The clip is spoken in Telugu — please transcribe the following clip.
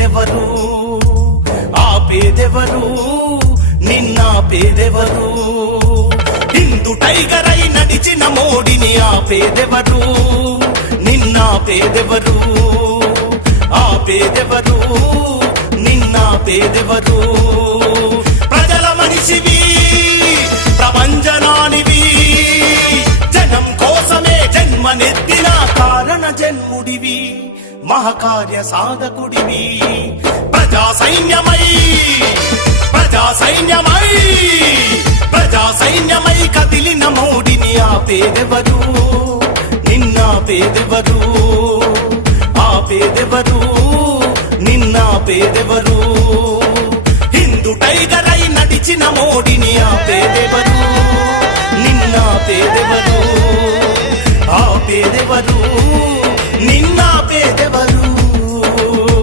పేదెవరు ఆపేదెవరు నిన్నాపేదెవరు హిందూ టైగర్ అయి నడిచిన మోడిని ఆపేదెవరు నిన్నాపేదెవరు ఆపేదెవరు నిన్నాపేదెవరు ప్రజల మనిషివి ప్రభంజనానివి జనం కోసమే జన్మనెత్తిన కారణ జన్ముడివి మహాకార్య సాధకుడివి ప్రజా సైన్యమై కదిలిన మోడిని ఆపేదెవరు నిన్నాపేదెవరు ఆపేదెవరు నిన్నాపేదెవరు హిందూ టైగర్ అయి నడిచిన మోడిని ఆపేదెవరు నిన్నాపేదెవరు ఆపేదెవరు నిన్నాపేదెవరు